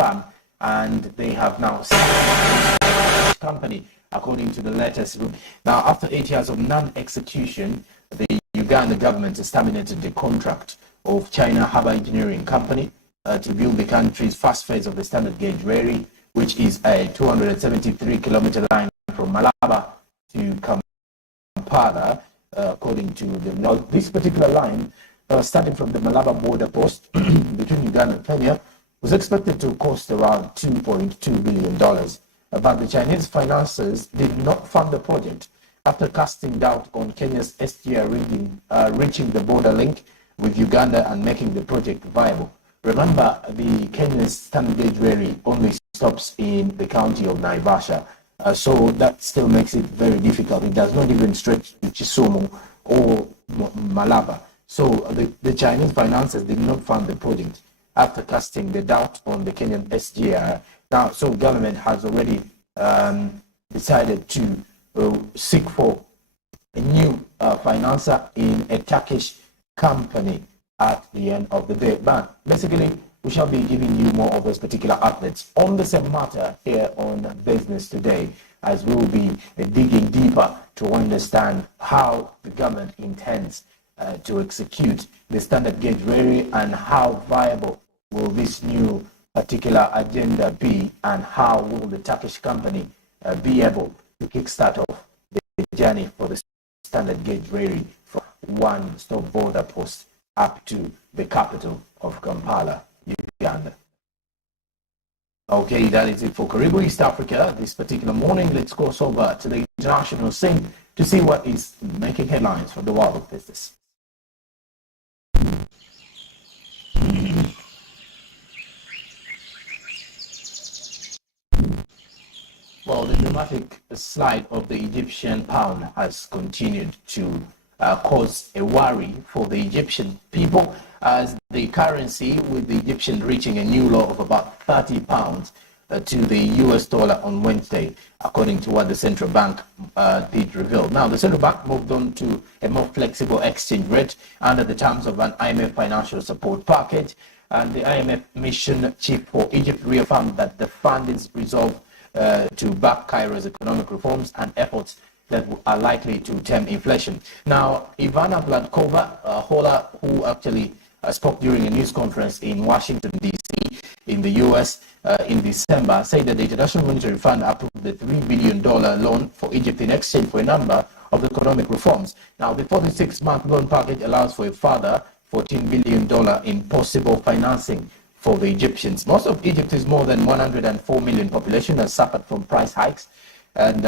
scam, and they have now company, according to the latest. Now, after 8 years of non-execution, the Uganda government has terminated the contract of China Harbour Engineering Company to build the country's first phase of the standard gauge railway, which is a 273-kilometer line from Malaba to Kampala, according to this particular line, starting from the Malaba border post between Uganda and Kenya, was expected to cost around $2.2 billion. But the Chinese financiers did not fund the project after casting doubt on Kenya's SGR reaching the border link with Uganda and making the project viable. Remember, the Kenya's standard gauge railway only stops in the county of Naivasha, so that still makes it very difficult. It does not even stretch to Kisumu or Malaba. So the Chinese financiers did not fund the project after casting the doubt on the Kenyan SGR. Now, so government has already decided to seek for a new financer in a Turkish company at the end of the day. But basically, we shall be giving you more of those particular updates on the same matter here on Business Today, as we will be digging deeper to understand how the government intends to execute the standard gauge railway and how viable will this new particular agenda be, and how will the Turkish company be able to kickstart off the journey for the standard gauge railway from one-stop border post up to the capital of Kampala, Uganda. Okay, that is it for KARIBU East Africa this particular morning. Let's go over to the international scene to see what is making headlines from the world of business. Well, the dramatic slide of the Egyptian pound has continued to cause a worry for the Egyptian people, as the currency, with the Egyptian reaching a new low of about 30 pounds to the US dollar on Wednesday, according to what the central bank did reveal. Now, the central bank moved on to a more flexible exchange rate under the terms of an IMF financial support package, and the IMF mission chief for Egypt reaffirmed that the fund is resolved to back Cairo's economic reforms and efforts that are likely to tame inflation. Now, Ivana Hola, who actually spoke during a news conference in Washington, D.C., in the U.S. In December, said that the International Monetary Fund approved the $3 billion loan for Egypt in exchange for a number of economic reforms. Now, the 46-month loan package allows for a further $14 billion in possible financing for the Egyptians. Most of Egypt is more than 104 million population has suffered from price hikes, and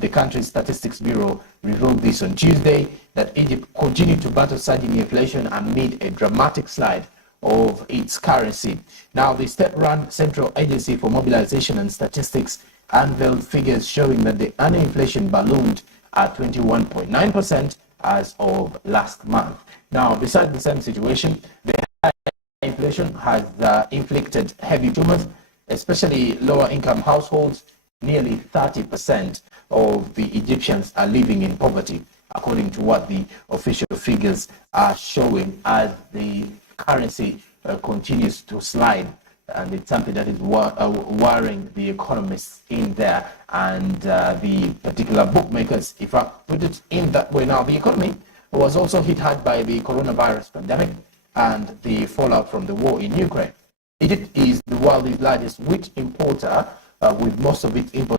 the country's Statistics Bureau revealed this on Tuesday, that Egypt continued to battle surging inflation amid a dramatic slide of its currency. Now, the state-run Central Agency for Mobilization and Statistics unveiled figures showing that the annual inflation ballooned at 21.9% as of last month. Now, besides the same situation, the inflation has inflicted heavy traumas, especially lower-income households. Nearly 30% of the Egyptians are living in poverty, according to what the official figures are showing, as the currency continues to slide. And it's something that is worrying the economists in there and the particular bookmakers, if I put it in that way. Now, the economy was also hit hard by the coronavirus pandemic and the fallout from the war in Ukraine. Egypt is the world's largest wheat importer, with most of its imports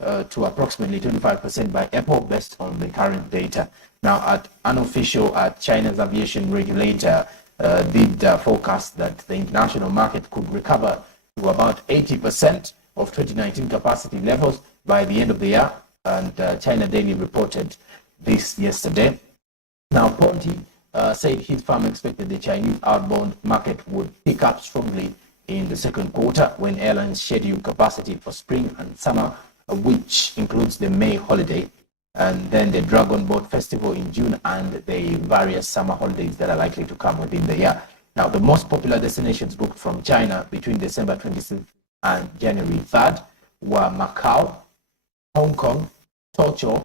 to approximately 25% by April based on the current data. Now, at unofficial, China's aviation regulator did forecast that the international market could recover to about 80% of 2019 capacity levels by the end of the year, and China Daily reported this yesterday. Now, Ponti said his firm expected the Chinese outbound market would pick up strongly in the second quarter when airlines schedule capacity for spring and summer, which includes the May holiday, and then the Dragon Boat Festival in June, and the various summer holidays that are likely to come within the year. Now, the most popular destinations booked from China between December 26th and January 3rd were Macau, Hong Kong, Tokyo,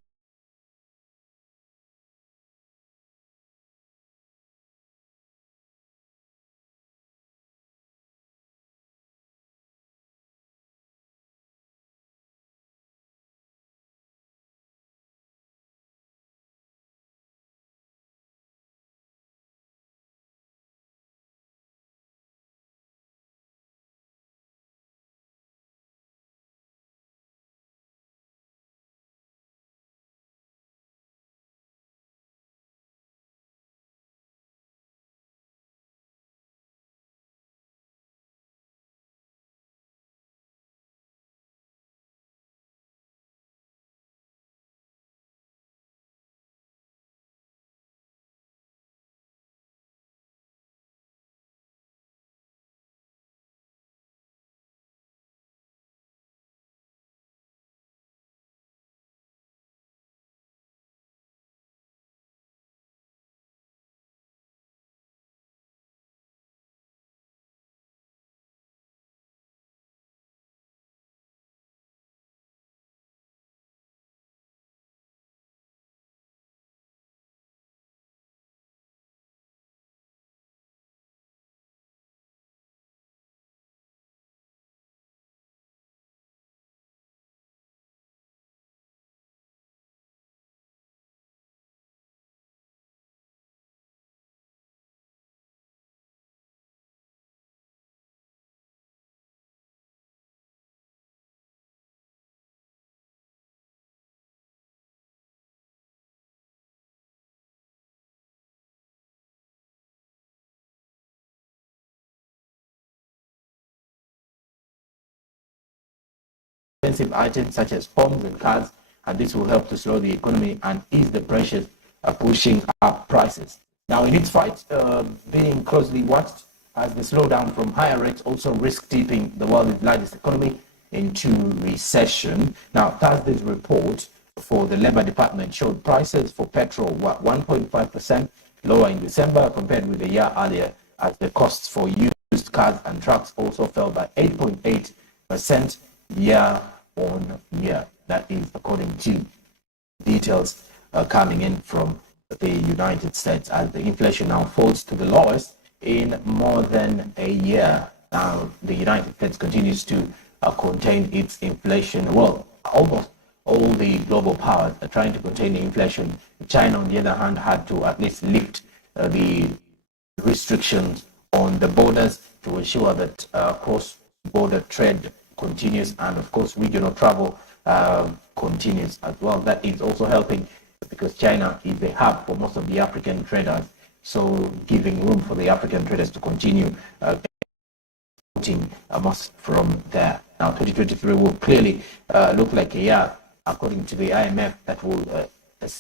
expensive items such as homes and cars, and this will help to slow the economy and ease the pressures pushing up prices. Now, in its fight, being closely watched as the slowdown from higher rates also risk tipping the world's largest economy into recession. Now, Thursday's report for the Labor Department showed prices for petrol were 1.5% lower in December compared with a year earlier, as the costs for used cars and trucks also fell by 8.8% year on year. That is according to details coming in from the United States, as the inflation now falls to the lowest in more than a year. Now, the United States continues to contain its inflation. Well, almost all the global powers are trying to contain the inflation. China, on the other hand, had to at least lift the restrictions on the borders to ensure that cross-border trade continues, and of course regional travel continues as well. That is also helping because China is a hub for most of the African traders, so giving room for the African traders to continue exporting most from there. Now, 2023 will clearly look like a year, according to the IMF, that will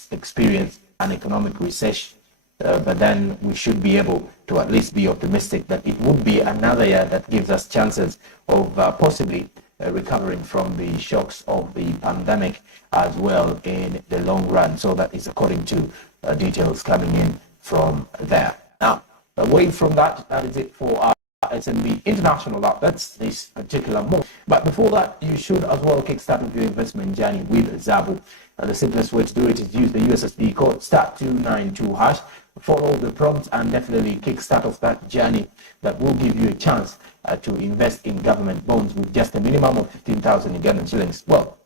experience an economic recession. But then we should be able to at least be optimistic that it would be another year that gives us chances of possibly recovering from the shocks of the pandemic as well in the long run. So that is according to details coming in from there. Now, away from that, that is it for our SMB international outlets this particular month. But before that, you should as well kickstart your investment journey with Zabu. The simplest way to do it is use the USSD code *292#. Follow the prompts and definitely kickstart off that journey that will give you a chance to invest in government bonds with just a minimum of 15,000 Ugandan shillings. Well,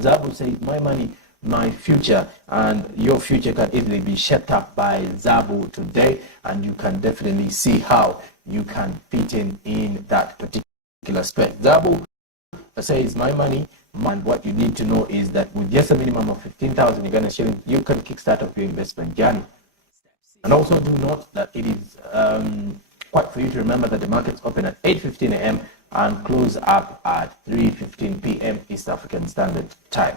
Zabu says, my money, my future, and your future can easily be shaped up by Zabu today, and you can definitely see how you can fit in that particular space. Zabu says, my money, And what you need to know is that with just a minimum of 15,000 Uganda shillings, you can kickstart off your investment journey. And also do note that it is quite for you to remember that the markets open at 8:15 a.m. and close up at 3:15 p.m. East African Standard Time.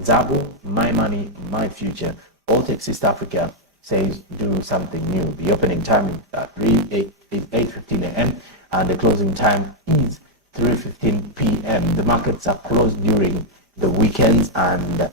Zabu, my money, my future. Baltic East Africa says do something new. The opening time is 8:15 a.m. and the closing time is 3:15 p.m. The markets are closed during the weekends and